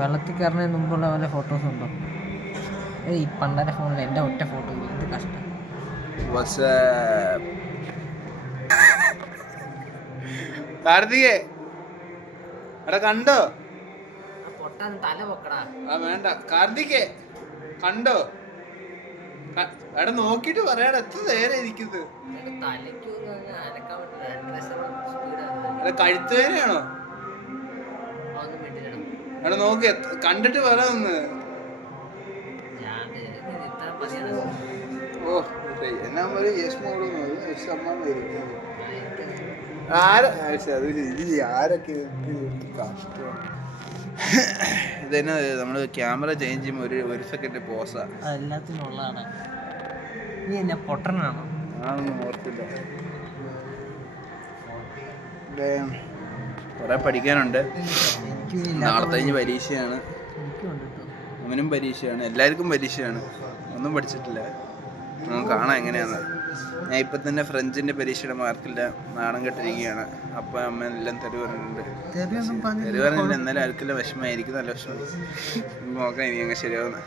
വെള്ളത്തിൽ കയറുന്നതിന് മുമ്പുള്ള വല്ല ഫോട്ടോസ് ഉണ്ടോ? ഈ പണ്ടത്തെ ഫോണിൽ എൻ്റെ ഒറ്റ ഫോട്ടോ ഇല്ല. എന്ത് കഷ്ടം. കാർത്തികേ എടാ കണ്ടോ? പൊട്ടാൻ തല പൊക്കടാ. ആ വേണ്ട കാർത്തികേ കണ്ടോ? എടാ നോക്കിട്ട് പറയാടാ, എത്ര നേരം ഇരിക്കുന്നത്. എടാ കഴുത്തുവേനയാണോ? എടാ നോക്കി കണ്ടിട്ട് പറയാന്ന്. ഓ എന്നാ ആരൊക്കെ കഷ്ടം. ഇതന്നെ നമ്മള് ക്യാമറ ചേഞ്ച് ചെയ്യുമ്പോ ഒരു സെക്കൻഡ് പോസാ. എല്ലാത്തിനും ഉള്ളതാണ്. നീ എന്നെ പൊട്ടനാണോ? ആണെന്ന് ഓർത്തില്ല. കുറെ പഠിക്കാനുണ്ട്. നാളത്തെ കഴിഞ്ഞ് പരീക്ഷയാണ്. അവനും പരീക്ഷയാണ്, എല്ലാവർക്കും പരീക്ഷയാണ്. ഒന്നും പഠിച്ചിട്ടില്ല. നമുക്ക് കാണാം എങ്ങനെയാന്ന്. ഞാൻ ഇപ്പൊ തന്നെ ഫ്രഞ്ചിന്റെ പരീക്ഷയുടെ മാർക്കില്ല, നാണം കെട്ടിരിക്കുകയാണ്. അപ്പ അമ്മ എല്ലാം തെറി പറഞ്ഞിട്ടുണ്ട്. തെറി പറഞ്ഞില്ല, എന്നാലും ആർക്കെല്ലാം വിഷമമായിരിക്കും. നല്ല വിഷമം. നോക്കാം ഇനി അങ്ങ് ശരിയാവുന്ന.